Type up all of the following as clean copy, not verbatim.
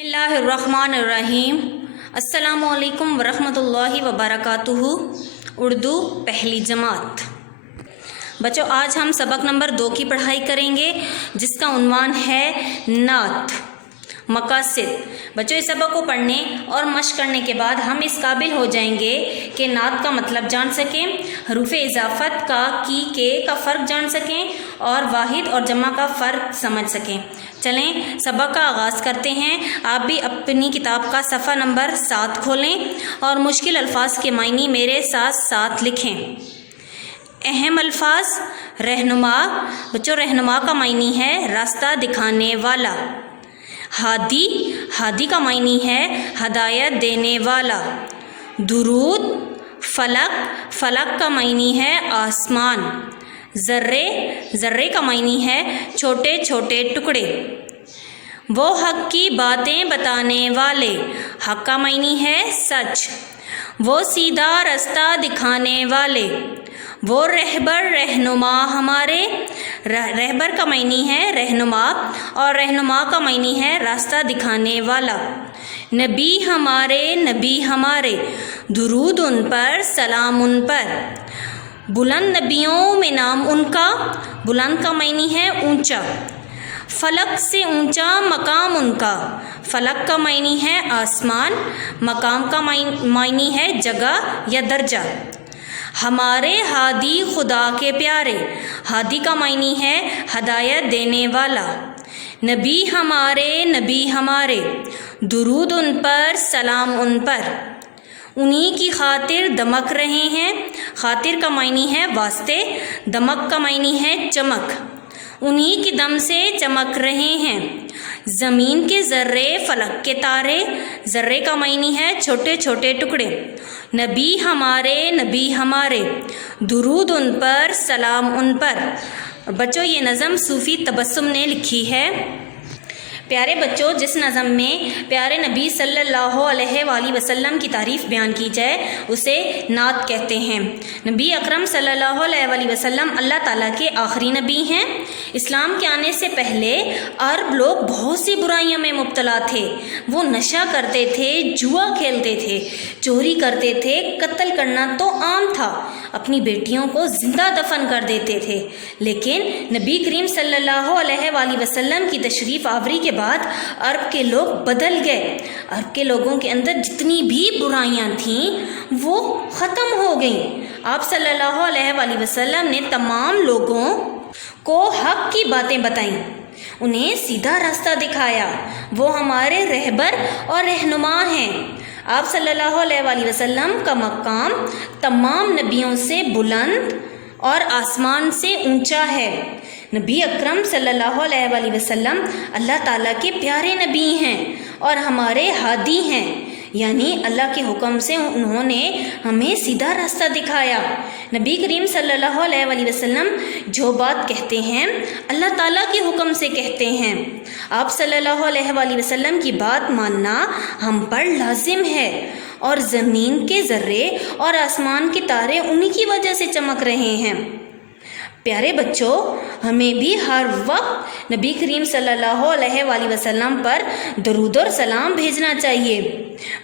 بسم اللہ الرحمن الرحیم۔ السلام علیکم ورحمۃ اللہ وبرکاتہ۔ اردو پہلی جماعت۔ بچوں، آج ہم سبق نمبر 2 کی پڑھائی کریں گے جس کا عنوان ہے نعت مقاصد۔ بچوں، اس سبق کو پڑھنے اور مشق کرنے کے بعد ہم اس قابل ہو جائیں گے کہ نعت کا مطلب جان سکیں، حروف اضافت کا کی کے کا فرق جان سکیں اور واحد اور جمع کا فرق سمجھ سکیں۔ چلیں سبق کا آغاز کرتے ہیں۔ آپ بھی اپنی کتاب کا صفحہ نمبر 7 کھولیں اور مشکل الفاظ کے معنی میرے ساتھ ساتھ لکھیں۔ اہم الفاظ: رہنما۔ بچوں، رہنما کا معنی ہے راستہ دکھانے والا۔ ہادی، ہادی کا معنی ہے ہدایت دینے والا۔ درود۔ فلک، فلک کا معنی ہے آسمان۔ ذرے، ذرے کا معنی ہے چھوٹے چھوٹے ٹکڑے۔ وہ حق کی باتیں بتانے والے، حق کا معنی ہے سچ۔ وہ سیدھا راستہ دکھانے والے۔ وہ رہبر، رہنما ہمارے۔ رہبر کا معنی ہے رہنما اور رہنما کا معنی ہے راستہ دکھانے والا۔ نبی ہمارے، نبی ہمارے۔ درود ان پر، سلام ان پر۔ بلند نبیوں میں نام ان کا، بلند کا معنی ہے اونچا۔ فلک سے اونچا مقام ان کا، فلک کا معنی ہے آسمان، مقام کا معنی ہے جگہ یا درجہ۔ ہمارے ہادی خدا کے پیارے، ہادی کا معنی ہے ہدایت دینے والا۔ نبی ہمارے، نبی ہمارے۔ درود ان پر، سلام ان پر۔ انہی کی خاطر دمک رہے ہیں، خاطر کا معنی ہے واسطے، دمک کا معنی ہے چمک۔ انہی کی دم سے چمک رہے ہیں۔ زمین کے ذرے، فلک کے تارے۔ ذرے کا معنی ہے چھوٹے چھوٹے ٹکڑے۔ نبی ہمارے، نبی ہمارے۔ درود ان پر، سلام ان پر۔ بچوں، یہ نظم صوفی تبسم نے لکھی ہے۔ پیارے بچوں، جس نظم میں پیارے نبی صلی اللہ علیہ وآلہ وسلم کی تعریف بیان کی جائے اسے نعت کہتے ہیں۔ نبی اکرم صلی اللہ علیہ وآلہ وسلم اللہ تعالیٰ کے آخری نبی ہیں۔ اسلام کے آنے سے پہلے عرب لوگ بہت سی برائیوں میں مبتلا تھے۔ وہ نشہ کرتے تھے، جوا کھیلتے تھے، چوری کرتے تھے، قتل کرنا تو عام تھا، اپنی بیٹیوں کو زندہ دفن کر دیتے تھے۔ لیکن نبی کریم صلی اللہ علیہ وآلہ وسلم کی تشریف آوری کے بعد عرب کے لوگ بدل گئے۔ عرب کے لوگوں کے اندر جتنی بھی برائیاں تھیں وہ ختم ہو گئیں۔ آپ صلی اللہ علیہ وآلہ وسلم نے تمام لوگوں کو حق کی باتیں بتائیں، انہیں سیدھا راستہ دکھایا۔ وہ ہمارے رہبر اور رہنما ہیں۔ آپ صلی اللہ علیہ وآلہ وسلم کا مقام تمام نبیوں سے بلند اور آسمان سے اونچا ہے۔ نبی اکرم صلی اللہ علیہ وآلہ وسلم اللہ تعالیٰ کے پیارے نبی ہیں اور ہمارے ہادی ہیں، یعنی اللہ کے حکم سے انہوں نے ہمیں سیدھا راستہ دکھایا۔ نبی کریم صلی اللہ علیہ وآلہ وسلم جو بات کہتے ہیں اللہ تعالیٰ کے حکم سے کہتے ہیں۔ آپ صلی اللہ علیہ وآلہ وسلم کی بات ماننا ہم پر لازم ہے، اور زمین کے ذرے اور آسمان کے تارے انہی کی وجہ سے چمک رہے ہیں۔ پیارے بچوں، ہمیں بھی ہر وقت نبی کریم صلی اللہ علیہ وآلہ وسلم پر درود اور سلام بھیجنا چاہیے۔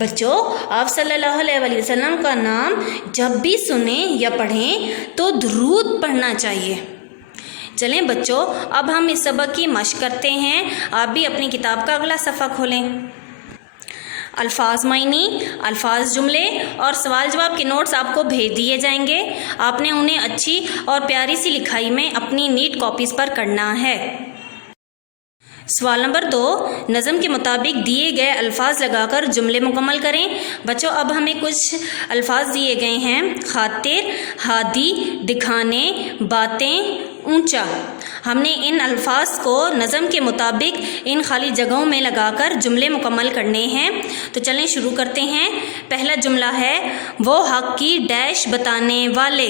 بچوں، آپ صلی اللہ علیہ وآلہ وسلم کا نام جب بھی سنیں یا پڑھیں تو درود پڑھنا چاہیے۔ چلیں بچوں، اب ہم اس سبق کی مشق کرتے ہیں۔ آپ بھی اپنی کتاب کا اگلا صفحہ کھولیں۔ الفاظ معنی، الفاظ جملے اور سوال جواب کے نوٹس آپ کو بھیج دیے جائیں گے۔ آپ نے انہیں اچھی اور پیاری سی لکھائی میں اپنی نیٹ کاپیز پر کرنا ہے۔ سوال نمبر 2، نظم کے مطابق دیے گئے الفاظ لگا کر جملے مکمل کریں۔ بچوں، اب ہمیں کچھ الفاظ دیے گئے ہیں: خاطر، ہادی، دکھانے، باتیں، اونچا۔ ہم نے ان الفاظ کو نظم کے مطابق ان خالی جگہوں میں لگا کر جملے مکمل کرنے ہیں۔ تو چلیں شروع کرتے ہیں۔ پہلا جملہ ہے وہ حق کی ڈیش بتانے والے۔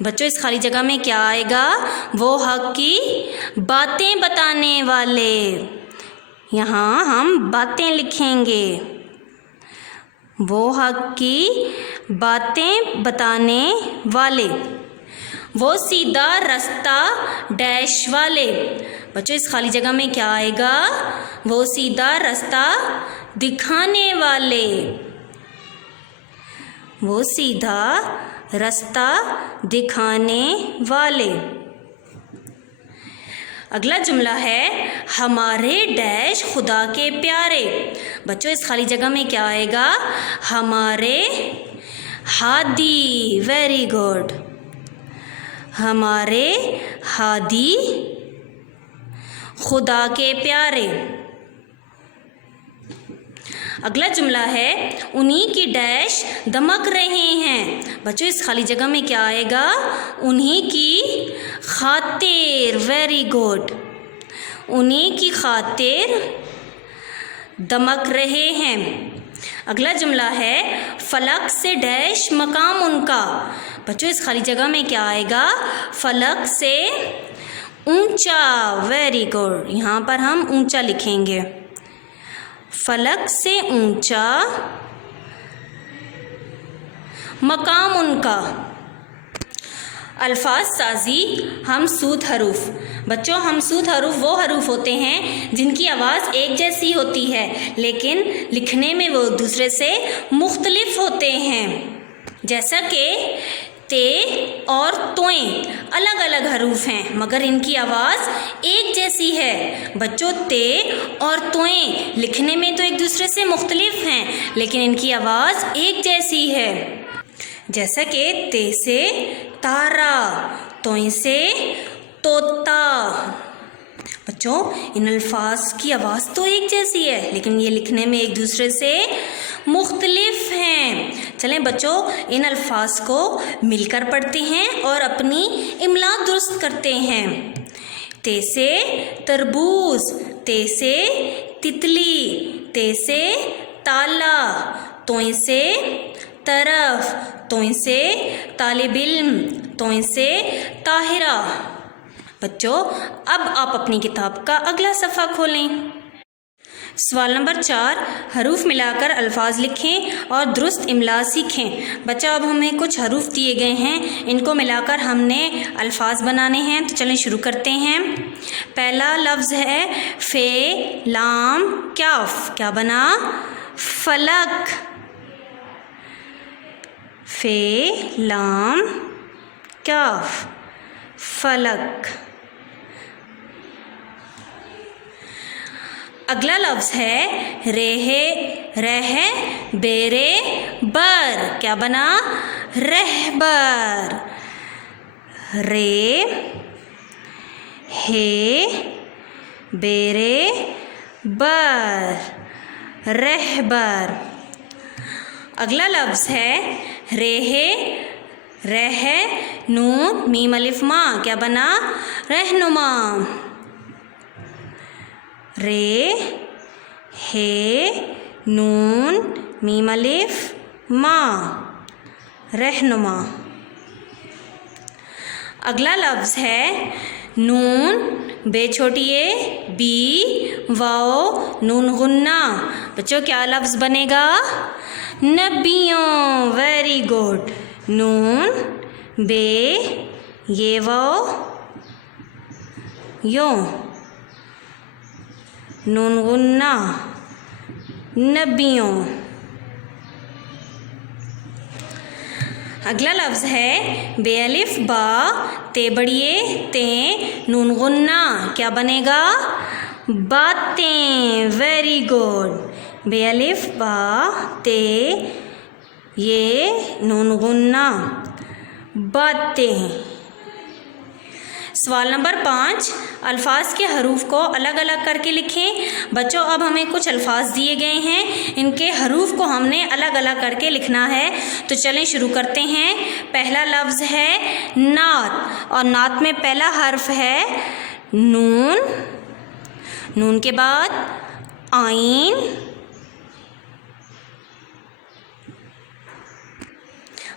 بچوں، اس خالی جگہ میں کیا آئے گا؟ وہ حق کی باتیں بتانے والے۔ یہاں ہم باتیں لکھیں گے۔ وہ حق کی باتیں بتانے والے۔ وہ سیدھا رستہ ڈیش والے. بچوں اس خالی جگہ میں کیا آئے گا؟ وہ سیدھا رستہ دکھانے والے. وہ سیدھا رستہ دکھانے والے. اگلا جملہ ہے ہمارے ڈیش خدا کے پیارے. بچوں اس خالی جگہ میں کیا آئے گا؟ ہمارے ہادی. Very good. ہمارے ہادی خدا کے پیارے. اگلا جملہ ہے انہی کی ڈیش دمک رہے ہیں. بچوں اس خالی جگہ میں کیا آئے گا؟ انہی کی خاطر. Very good. انہی کی خاطر دمک رہے ہیں. اگلا جملہ ہے فلک سے ڈیش مقام ان کا. بچوں اس خالی جگہ میں کیا آئے گا؟ فلک سے اونچا. Very good. یہاں پر ہم اونچا لکھیں گے. فلک سے اونچا مقام ان کا. الفاظ سازی ہمسود حروف. بچوں ہمسود حروف وہ حروف ہوتے ہیں جن کی آواز ایک جیسی ہوتی ہے لیکن لکھنے میں وہ دوسرے سے مختلف ہوتے ہیں. جیسا کہ تے اور توئیں الگ الگ حروف ہیں مگر ان کی آواز ایک جیسی ہے. بچوں تے اور توئیں لکھنے میں تو ایک دوسرے سے مختلف ہیں لیکن ان کی آواز ایک جیسی ہے. جیسا کہ تے سے تارا، توئیں سے طوطا. بچوں ان الفاظ کی آواز تو ایک جیسی ہے لیکن یہ لکھنے میں ایک دوسرے سے مختلف ہیں. چلیں بچوں ان الفاظ کو مل کر پڑھتے ہیں اور اپنی املا درست کرتے ہیں. تے سے تربوز، تے سے تتلی، تے سے تالا، توئیں سے طرف، توئیں سے طالب علم، توئیں سے طاہرہ. بچوں اب آپ اپنی کتاب کا اگلا صفحہ کھولیں. سوال نمبر 4 حروف ملا کر الفاظ لکھیں اور درست املا سیکھیں. بچہ اب ہمیں کچھ حروف دیے گئے ہیں، ان کو ملا کر ہم نے الفاظ بنانے ہیں. تو چلیں شروع کرتے ہیں. پہلا لفظ ہے فے لام کاف. کیا بنا؟ فلک. فے لام کاف فلک. اگلا لفظ ہے رہ بیرے بر. کیا بنا؟ رہبر. رے ہے بیرے بر رہبر. اگلا لفظ ہے رہ نون میم الف ماں. کیا بنا؟ رہنما. رے ہے نون میم الف ماں رہنما. اگلا لفظ ہے نون بے چھوٹی اے بی واؤ نون غنہ. بچوں کیا لفظ بنے گا؟ نبیوں. Very good. نون بے یہ واؤ یوں نون غنہ نبیوں. اگلا لفظ ہے بے الف با تے بڑیے تے نون غنہ. کیا بنے گا؟ باتیں. Very good. بے الف با تے یہ نون غنہ باتیں. سوال نمبر 5 الفاظ کے حروف کو الگ الگ کر کے لکھیں. بچوں اب ہمیں کچھ الفاظ دیے گئے ہیں، ان کے حروف کو ہم نے الگ الگ کر کے لکھنا ہے. تو چلیں شروع کرتے ہیں. پہلا لفظ ہے نعت اور نعت میں پہلا حرف ہے نون. نون کے بعد عین،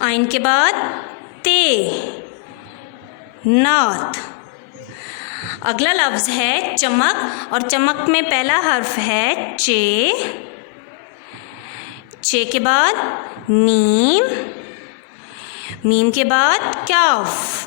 عین کے بعد تے. نعت. اگلا لفظ ہے چمک اور چمک میں پہلا حرف ہے چے. چے کے بعد میم، میم کے بعد کاف.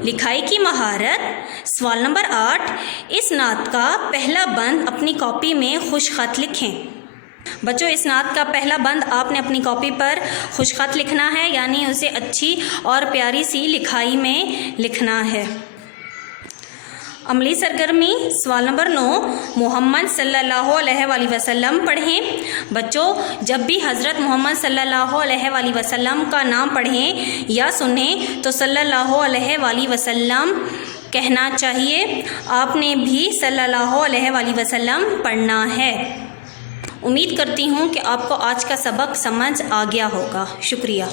لکھائی کی مہارت۔ سوال نمبر 8، اس نعت کا پہلا بند اپنی کاپی میں خوش خط لکھیں۔ بچوں اس نعت کا پہلا بند آپ نے اپنی کاپی پر خوش خط لکھنا ہے، یعنی اسے اچھی اور پیاری سی لکھائی میں لکھنا ہے۔ عملی سرگرمی۔ سوال نمبر 9، محمد صلی اللہ علیہ وآلہ وسلم پڑھیں۔ بچوں جب بھی حضرت محمد صلی اللہ علیہ وآلہ وسلم کا نام پڑھیں یا سنیں تو صلی اللہ علیہ وآلہ وسلم کہنا چاہیے۔ آپ نے بھی صلی اللہ علیہ وآلہ وسلم پڑھنا ہے۔ امید کرتی ہوں کہ آپ کو آج کا سبق سمجھ آ گیا ہوگا۔ شکریہ۔